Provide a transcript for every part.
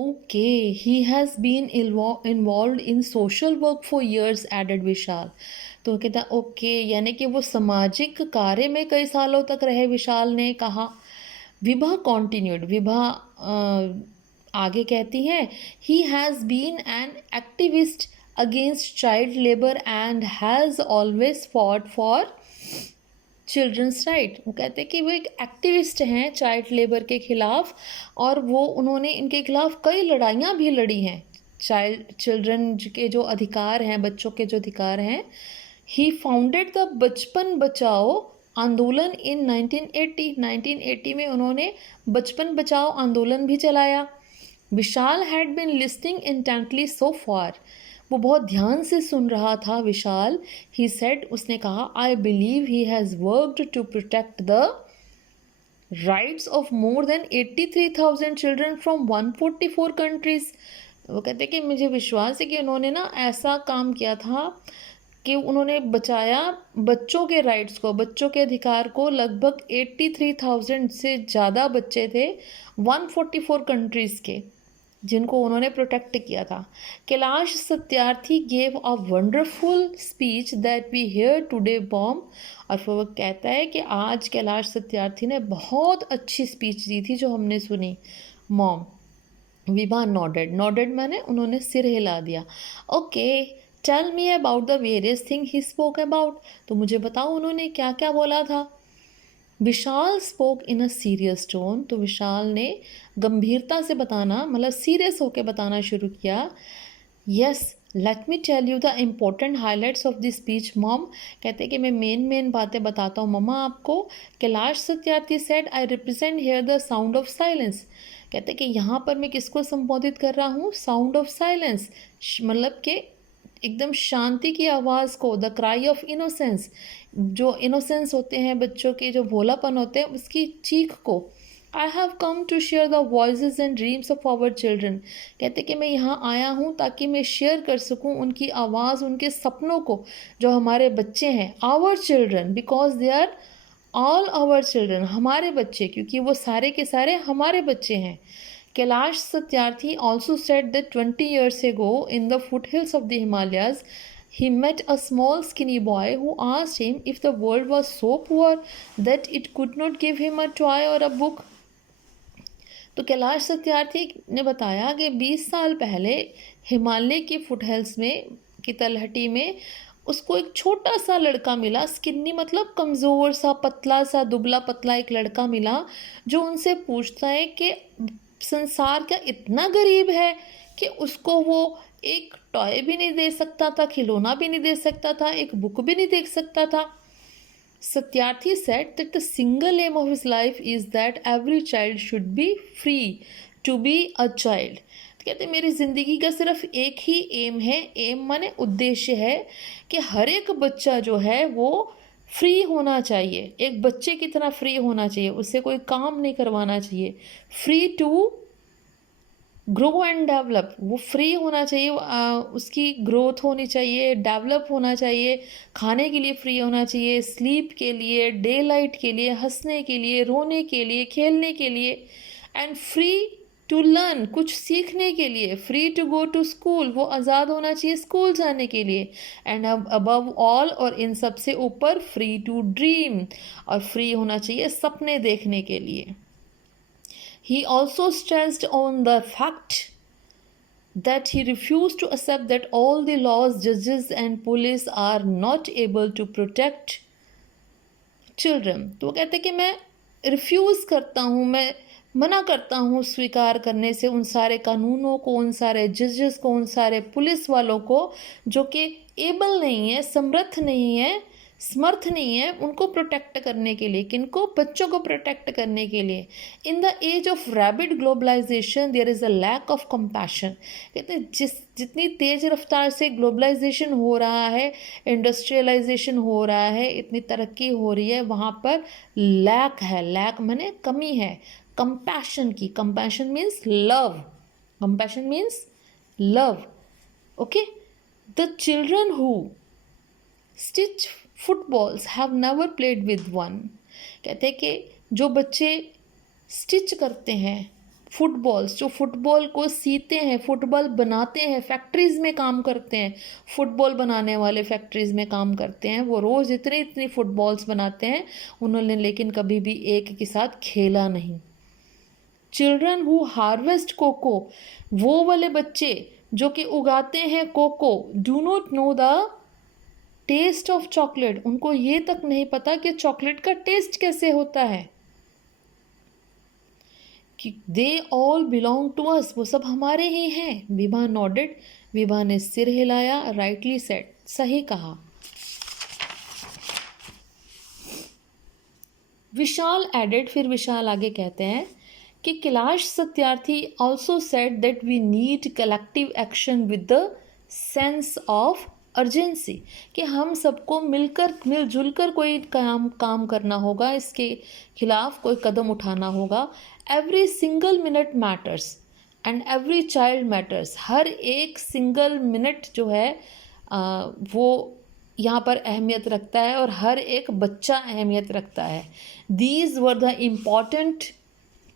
Okay, he has been involve in social work for years added Vishal. तो कहता okay, यानी कि वो सामाजिक कार्य में कई सालों तक रहे, विशाल ने कहा। विभा कॉन्टिन्यूड, विभा आगे कहती हैं, he has been an activist against child labour and has always fought for children's right. वो कहते हैं कि वो एक एक्टिविस्ट हैं चाइल्ड लेबर के खिलाफ, और वो उन्होंने इनके खिलाफ कई लड़ाइयाँ भी लड़ी हैं। चिल्ड्रन के जो अधिकार हैं, बच्चों के जो अधिकार हैं। ही फाउंडेड द बचपन बचाओ आंदोलन इन 1980 में उन्होंने बचपन बचाओ आंदोलन भी चलाया। विशाल हैड बिन लिस्निंग इंटेंटली सो फार, वो बहुत ध्यान से सुन रहा था विशाल। ही सेड, उसने कहा, I believe he has worked to protect the rights of more than 83,000 children from 144 countries. वो कहते हैं कि मुझे विश्वास है कि उन्होंने ना ऐसा काम किया था कि उन्होंने बचाया बच्चों के राइट्स को, बच्चों के अधिकार को। लगभग 83,000 से ज़्यादा बच्चे थे 144 कंट्रीज़ के, जिनको उन्होंने प्रोटेक्ट किया था। Kailash Satyarthi gave a wonderful speech that we hear today mom. और फिर वो कहता है कि आज कैलाश सत्यार्थी ने बहुत अच्छी स्पीच दी थी जो हमने सुनी, मॉम। विभा नॉडेड, नॉडेड मैंने उन्होंने सिर हिला दिया। Okay, tell me about the various thing he spoke about. तो मुझे बताओ उन्होंने क्या क्या बोला था। Vishal spoke in a serious tone, तो विशाल ने गंभीरता से बताना, मतलब सीरियस होकर बताना शुरू किया। Yes, let me tell you the important highlights of this speech mom. कहते कि मैं मेन बातें बताता हूँ मम्मा आपको। Kailash Satyarthi said, I represent here the sound of silence. कहते कि यहाँ पर मैं किसको संबोधित कर रहा हूँ, साउंड ऑफ साइलेंस, मतलब कि एकदम शांति की आवाज़ को, द क्राई ऑफ इनोसेंस, जो इनोसेंस होते हैं बच्चों के, जो भोलापन होते हैं, उसकी चीख को। I have come to share the voices and dreams of our children. कहते कि मैं यहाँ आया हूँ ताकि मैं शेयर कर सकूँ उनकी आवाज़, उनके सपनों को, जो हमारे बच्चे हैं। Our children because they are all our children, हमारे बच्चे, क्योंकि वो सारे के सारे हमारे बच्चे हैं। Kailash Satyarthi also said that 20 years ago, in the foothills of the Himalayas, he met a small skinny boy who asked him if the world was so poor that it could not give him a toy or a book. तो कैलाश सत्यार्थी ने बताया कि 20 साल पहले हिमालय की foothills में की तलहटी में उसको एक छोटा सा लड़का मिला, स्किन्नी मतलब कमज़ोर सा, पतला सा, दुबला पतला एक लड़का मिला, जो उनसे पूछता है कि संसार क्या इतना गरीब है कि उसको वो एक टॉय भी नहीं दे सकता था, खिलौना भी नहीं दे सकता था, एक बुक भी नहीं दे सकता था। Satyarthi said that the single aim of his life is that every child should be free to be a child. कहते मेरी ज़िंदगी का सिर्फ एक ही एम है, एम माने उद्देश्य है, कि हर एक बच्चा जो है वो फ्री होना चाहिए, एक बच्चे की तरह फ्री होना चाहिए, उससे कोई काम नहीं करवाना चाहिए। Free to grow and develop, वो फ्री होना चाहिए, उसकी ग्रोथ होनी चाहिए, डेवलप होना चाहिए, खाने के लिए फ्री होना चाहिए, स्लीप के लिए, डे लाइट के लिए, हंसने के लिए, रोने के लिए, खेलने के लिए, एंड फ्री टू लर्न, कुछ सीखने के लिए, free to go to school, वो आज़ाद होना चाहिए स्कूल जाने के लिए, एंड अबव ऑल, और इन सब से ऊपर फ्री टू ड्रीम, और फ्री होना चाहिए सपने देखने के लिए। He also stressed on the fact that he refused to accept that all the laws, judges and police are not able to protect children. तो वो कहते कि मैं रिफ्यूज़ करता हूँ, मैं मना करता हूँ स्वीकार करने से उन सारे कानूनों को, उन सारे जजेस को, उन सारे पुलिस वालों को जो कि एबल नहीं है, समर्थ नहीं है, समर्थ नहीं है उनको प्रोटेक्ट करने के लिए। किनको? बच्चों को प्रोटेक्ट करने के लिए। In the age of rapid globalisation there is a lack of compassion. कहते हैं जितनी तेज़ रफ्तार से ग्लोबलाइजेशन हो रहा है, इंडस्ट्रियलाइजेशन हो रहा है, इतनी तरक्की हो रही है, वहाँ पर लैक है। लैक माने कमी है कंपैशन की। Compassion means love, compassion means love. Okay, the children who stitch footballs have never played with one. कहते हैं कि जो बच्चे स्टिच करते हैं, फुटबॉल्स, जो फुटबॉल को सीते हैं, फुटबॉल बनाते हैं, फैक्ट्रीज़ में काम करते हैं, फुटबॉल बनाने वाले फैक्ट्रीज़ में काम करते हैं, वो रोज़ इतनी इतनी फुटबॉल्स बनाते हैं, उन्होंने लेकिन कभी भी एक के साथ खेला नहीं। चिल्ड्रन हु हार्वेस्ट कोको, वो वाले बच्चे जो कि उगाते हैं cocoa, do not know the taste of chocolate, उनको ये तक नहीं पता कि चॉकलेट का टेस्ट कैसे होता है। कि they all belong to us, वो सब हमारे ही हैं। विभा नॉडेड, विभा ने सिर हिलाया। राइटली सेड, सही कहा। विशाल एडेड, फिर विशाल आगे कहते हैं कि Kailash Satyarthi also said that we need collective action with the sense of urgency, कि हम सबको मिलजुल कर कोई काम करना होगा, इसके खिलाफ कोई कदम उठाना होगा। Every single minute matters and every child matters, हर एक सिंगल मिनट जो है वो यहाँ पर अहमियत रखता है और हर एक बच्चा अहमियत रखता है। These were the important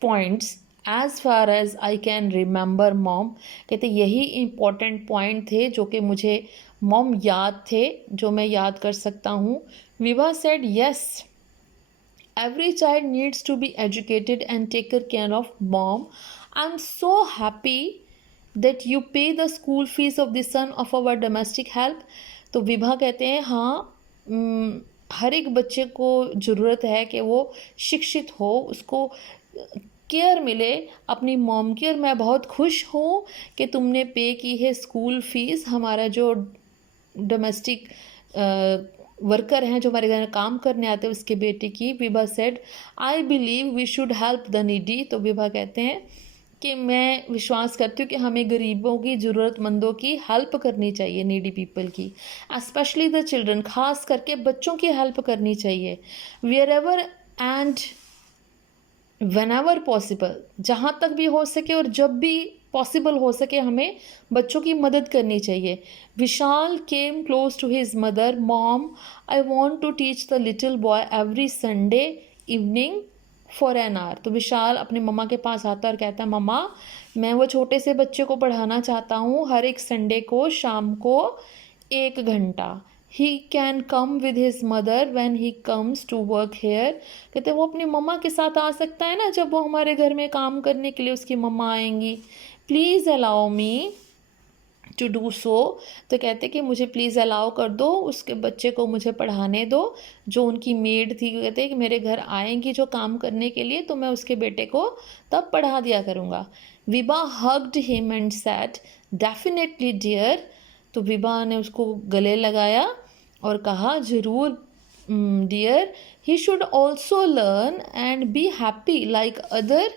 points as far as I can remember mom, कहते यही इम्पॉर्टेंट पॉइंट थे जो कि मुझे मॉम याद थे, जो मैं याद कर सकता हूँ। Vibha said yes, every child needs to be educated and take care of mom. I'm so happy that you pay the school fees of the son of our domestic help. तो विभा कहते हैं हाँ, हर एक बच्चे को ज़रूरत है कि वो शिक्षित हो, उसको केयर मिले अपनी मॉम की, और मैं बहुत खुश हूँ कि तुमने पे की है स्कूल फीस। हमारा जो डोमेस्टिक वर्कर हैं, जो हमारे घर में काम करने आते हैं, उसके बेटे की। Vibha said I believe we should help the needy, तो विभा कहते हैं कि मैं विश्वास करती हूँ कि हमें गरीबों की, ज़रूरतमंदों की हेल्प करनी चाहिए, नीडी पीपल की, स्पेशली द चिल्ड्रन, खास करके बच्चों की हेल्प करनी चाहिए। Wherever and whenever possible, जहाँ तक भी हो सके और जब भी पॉसिबल हो सके हमें बच्चों की मदद करनी चाहिए। Vishal came close to his mother, mom I want to teach the little boy every Sunday evening for an hour, तो विशाल अपनी मम्मा के पास आता और कहता है मम्मा मैं वो छोटे से बच्चे को पढ़ाना चाहता हूँ हर एक संडे को शाम को 1 घंटा। He can come with his mother when he comes to work here, कहते वो अपनी मम्मा के साथ आ सकता है ना जब वो हमारे घर में काम करने के लिए उसकी मम्मा आएंगी। Please allow me to do so, तो कहते कि मुझे प्लीज़ अलाउ कर दो, उसके बच्चे को मुझे पढ़ाने दो। जो उनकी मेड थी, कहते कि मेरे घर आएंगी जो काम करने के लिए, तो मैं उसके बेटे को तब पढ़ा दिया करूँगा। Vibha hugged him and said definitely dear, तो विभा ने उसको गले लगाया और कहा ज़रूर dear, he should also learn and be happy like other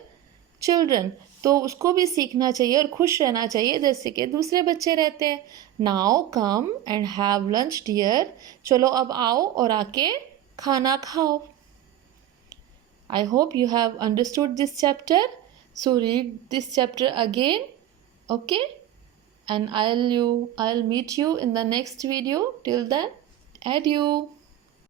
children, तो उसको भी सीखना चाहिए और खुश रहना चाहिए जैसे कि दूसरे बच्चे रहते हैं। Now come and have lunch dear, चलो अब आओ और आके खाना खाओ। I hope you have understood this chapter, so read this chapter again, okay, and I'll meet you in the next video. Till then, adieu.